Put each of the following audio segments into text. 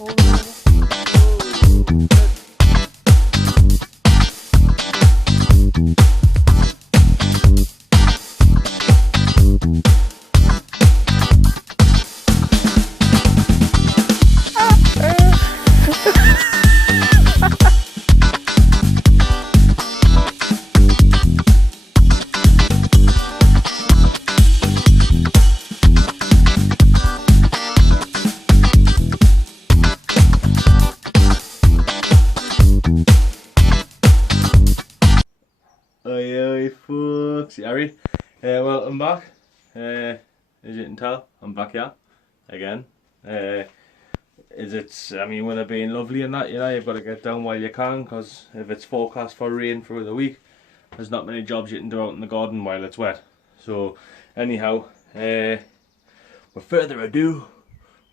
Oi folks, Harry. Welcome back. As you can tell, I'm back here again. I mean, with it being lovely and that, you know, you've got to get down while you can, because if it's forecast for rain through the week, there's not many jobs you can do out in the garden while it's wet. So, anyhow, with further ado,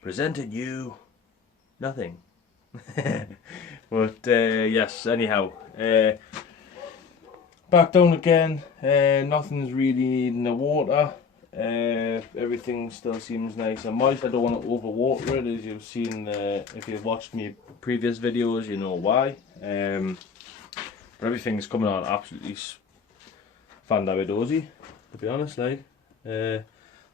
presenting you nothing. But yes, anyhow, back down again. Nothing's really needing the water. Everything still seems nice and moist. I don't want to overwater it, as you've seen. If you've watched my previous videos, you know why. But everything's coming on absolutely fandabidozy, to be honest. Like, the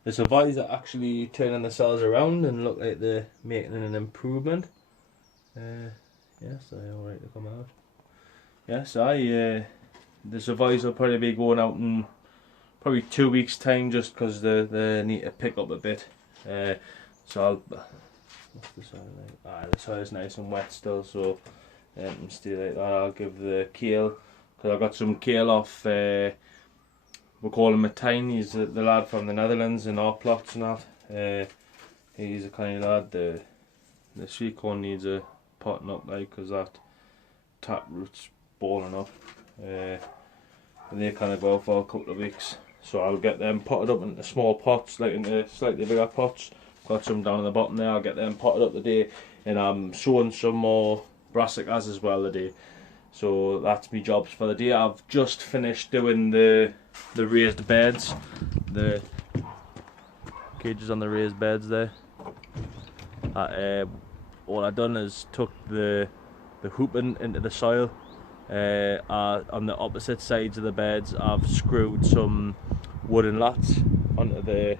survivors are actually turning the cells around and look like they're making an improvement. Yes, they're alright to come out. Yes, the survivors will probably be going out in probably 2 weeks time, just because they need to pick up a bit. So I'll, what's the soil like? The soil's nice and wet still, so still like that. I'll give the kale, because I got some kale off, we call him a Tine. He's the lad from the Netherlands in our plots and that. He's a kind of lad. The sweet corn needs a potting up, like, because that tap root's balling up. And they kind of go for a couple of weeks, so I'll get them potted up into small pots, like into slightly bigger pots. Got some down at the bottom there. I'll get them potted up today, and I'm sowing some more brassicas as well today. So that's my jobs for the day. I've just finished doing the raised beds, the cages on the raised beds there. All I've done is took the hooping into the soil. On the opposite sides of the beds, I've screwed some wooden lats onto the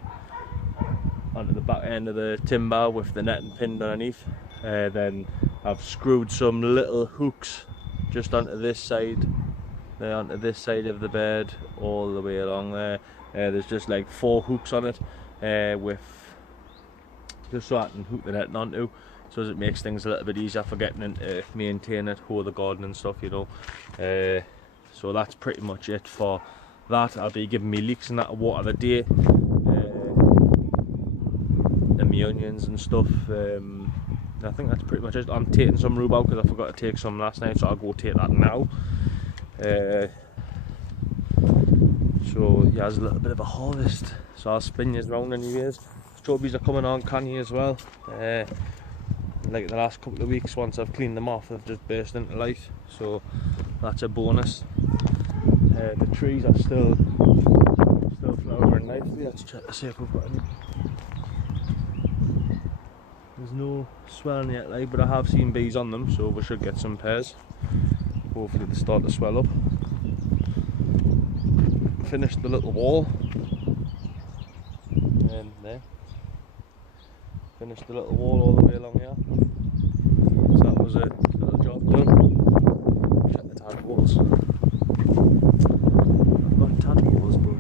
back end of the timber with the netting pinned underneath. Then I've screwed some little hooks just onto this side, onto this side of the bed, all the way along there. There's just like 4 hooks on it, just so I can hook the netting onto. So it makes things a little bit easier for getting to maintain it, hoe the garden and stuff, you know. So that's pretty much it for that. I'll be giving me leeks and that a water the day, and my onions and stuff. I think that's pretty much it. I'm taking some rhubarb because I forgot to take some last night, so I'll go take that now. So yeah, there's a little bit of a harvest, so I'll spin you around anyways. Strawberries are coming on canny as well. Like the last couple of weeks, once I've cleaned them off, they've just burst into life, so that's a bonus. The trees are still flowering nicely. Let's check to see if we've got any. There's no swelling yet, like, but I have seen bees on them, so we should get some pears. Hopefully they start to swell up. Finished the little wall, and there. Finished the little wall all the way along here. So that was a little job done. Check the tadpoles. I've got tadpoles, but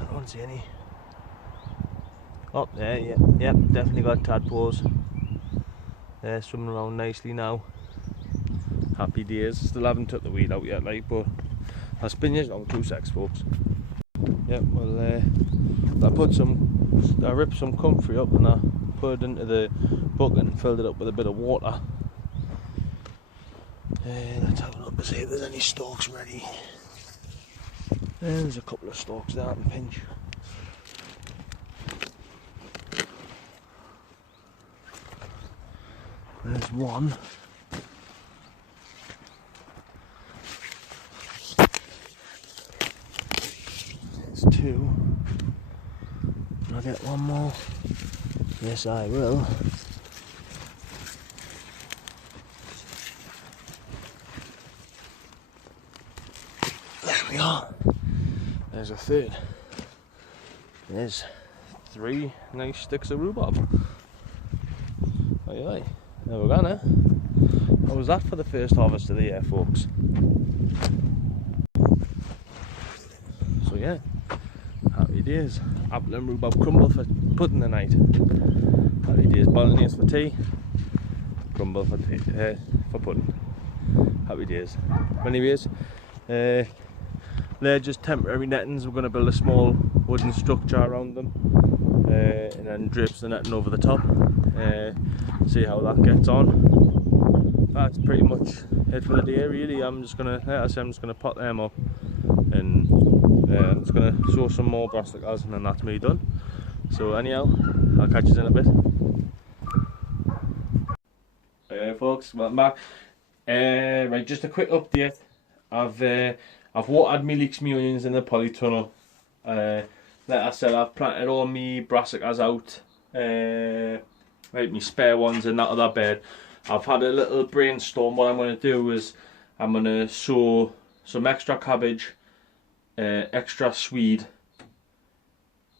I don't see any. Oh, there, yeah, yep, definitely got tadpoles. They're swimming around nicely now. Happy days. Still haven't took the weed out yet, like, but I'll spin you on 2 secs, folks. Yep, well, I ripped some comfrey up and I put it into the bucket and filled it up with a bit of water. Let's have a look to see if there's any stalks ready. There's a couple of stalks there I can pinch. There's one. There's 2. I'll get one more. Yes, I will. go. There's a third. There's 3 nice sticks of rhubarb. Aye, aye. There we go now. How was that for the first harvest of the year, folks? So yeah, happy days. Apple and rhubarb crumble for pudding tonight. Happy days. Bolognese for tea. Crumble for tea, for pudding. Happy days. Anyways, they're just temporary nettings. We're going to build a small wooden structure around them, and then drapes the netting over the top. See how that gets on. That's pretty much it for the day, really. I'm just gonna, like I said, I'm just gonna pot them up, and I'm just gonna sow some more brassicas, and then that's me done. So anyhow, I'll catch you in a bit. Hey folks, welcome back. Right, just a quick update. I've watered me leeks, me onions in the polytunnel. Like I said, I've planted all me brassicas out. Right, me spare ones in that other bed. I've had a little brainstorm. What I'm going to do is I'm going to sow some extra cabbage, extra swede.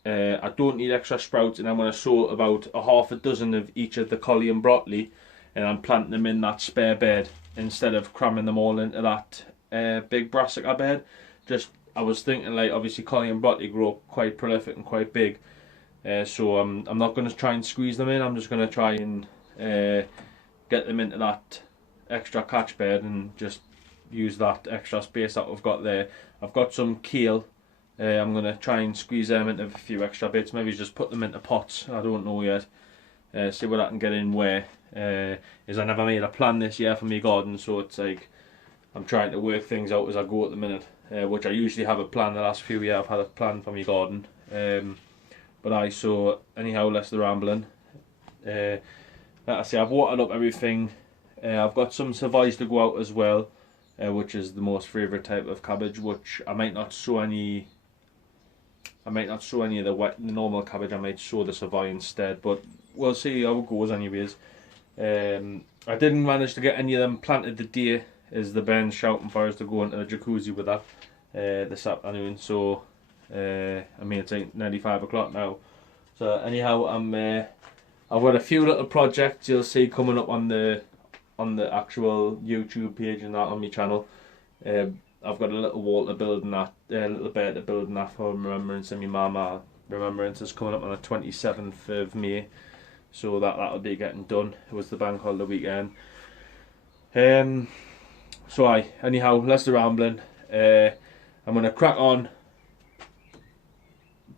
I don't need extra sprouts, and I'm going to sow about a half a dozen of each of the collie and broccoli, and I'm planting them in that spare bed instead of cramming them all into that big brassica bed. Just, I was thinking, like, obviously collie and broccoli grow quite prolific and quite big, so I'm not going to try and squeeze them in. I'm just going to try and get them into that extra catch bed and just use that extra space that we've got there. I've got some kale. I'm going to try and squeeze them into a few extra bits. Maybe just put them into pots. I don't know yet. See what I can get in where. Is I never made a plan this year for my garden, so it's like I'm trying to work things out as I go at the minute. Which I usually have a plan. The last few years I've had a plan for my garden. But so anyhow, less the rambling. Like I say, I've watered up everything. I've got some savoys to go out as well, which is the most favourite type of cabbage. Which I might not sow any. I might not sow any of the normal cabbage. I might sow the savoy instead. But we'll see how it goes, anyways. I didn't manage to get any of them planted today, as the Ben's shouting for us to go into the jacuzzi with that this afternoon. So I mean, it's nearly 5 o'clock now. So anyhow, I've got a few little projects you'll see coming up on the actual YouTube page and that on my channel. I've got a little wall to build and that, a little bed to build and that for remembrance of my mama. Remembrance is coming up on the 27th of May, so that'll be getting done. It was the bank holiday weekend. So anyhow, less the rambling. I'm gonna crack on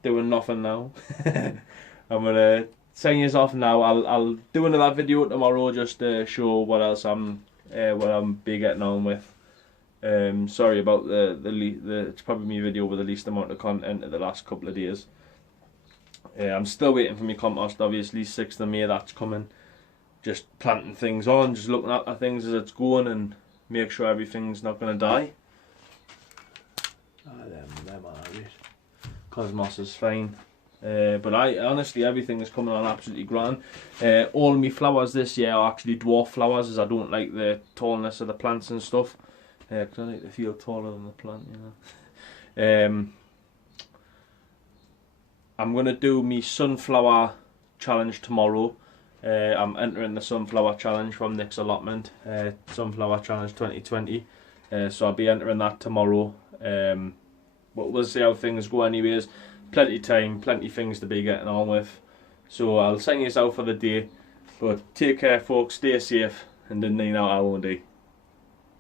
doing nothing now. I'm gonna sign you off now. I'll do another video tomorrow just to show what else I'm be getting on with. Sorry about the it's probably my video with the least amount of content in the last couple of days. I'm still waiting for my compost, obviously 6th of May, that's coming. Just planting things on, just looking at things as it's going and make sure everything's not going to die. Them are right. Cosmos is fine. But honestly, everything is coming on absolutely grand. All my flowers this year are actually dwarf flowers, as I don't like the tallness of the plants and stuff. Because I like to feel taller than the plant, you know. I'm going to do my sunflower challenge tomorrow. I'm entering the sunflower challenge from Nick's allotment. Sunflower challenge 2020. So I'll be entering that tomorrow. But we'll see how things go anyways. Plenty of time, plenty of things to be getting on with. So I'll sign you out for the day. But take care folks, stay safe, and didn't know how I won't do.